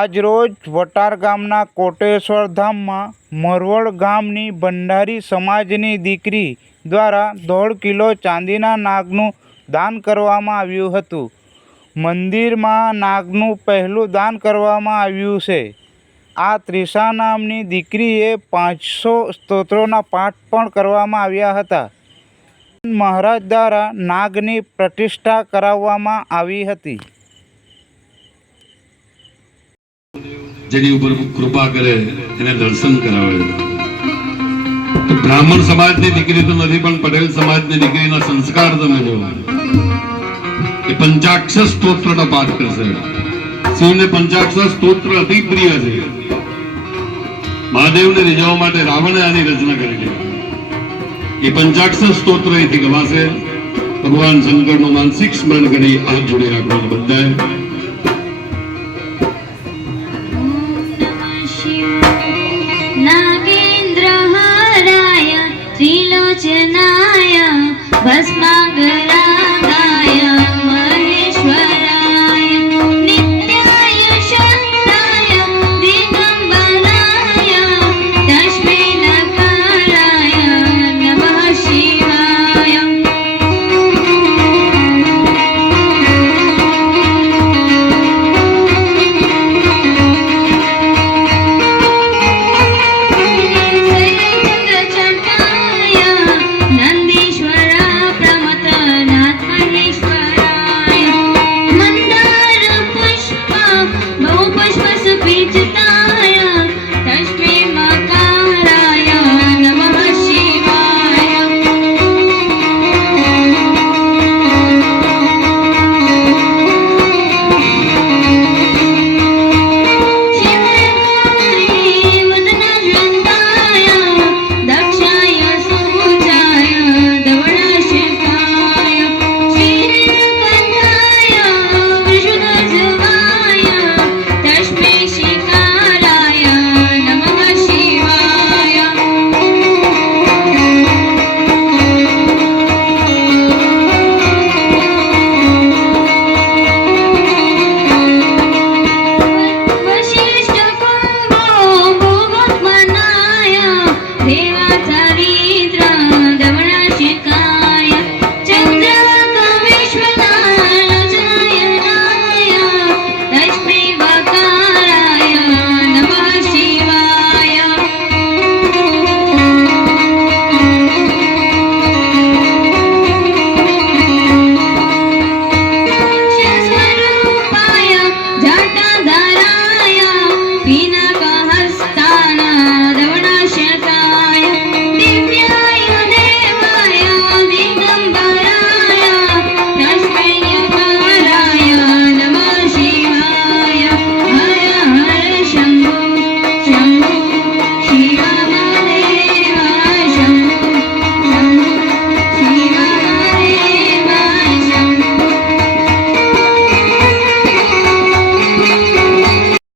આજરોજ વટાર ગામના કોટેશ્વર ધામમાં મરવડ ગામની ભંડારી સમાજની દીકરી દ્વારા 1.5 કિલો ચાંદીના નાગનું દાન કરવામાં આવ્યું હતું. મંદિરમાં નાગનું પહેલું દાન કરવામાં આવ્યું છે. આ ત્રિષા નામની દીકરીએ 500 સ્તોત્રોના પાઠ પણ કરવામાં આવ્યા હતા. મહારાજ દ્વારા નાગની પ્રતિષ્ઠા કરાવવામાં આવી હતી. જેની ઉપર કૃપા કરે એને દર્શન કરાવે. બ્રાહ્મણ સમાજની દીકરી તો નથી, પણ પટેલ સમાજની દીકરીના સંસ્કાર તમે જો. એ પંચાક્ષર સ્તોત્રનો પાઠ કરશે. શિવને પંચાક્ષર સ્તોત્ર અતિ પ્રિય છે. મહાદેવને રીઝવવા માટે રાવણે આની રચના કરી. એ પંચાક્ષર સ્તોત્ર અહીંથી ગવાશે. ભગવાન શંકરનું માનસિક સ્મરણ કરી હાથ જોડી રાખવાનું બધાએ. नागेन्द्रहाराय त्रिलोचनाय भस्मा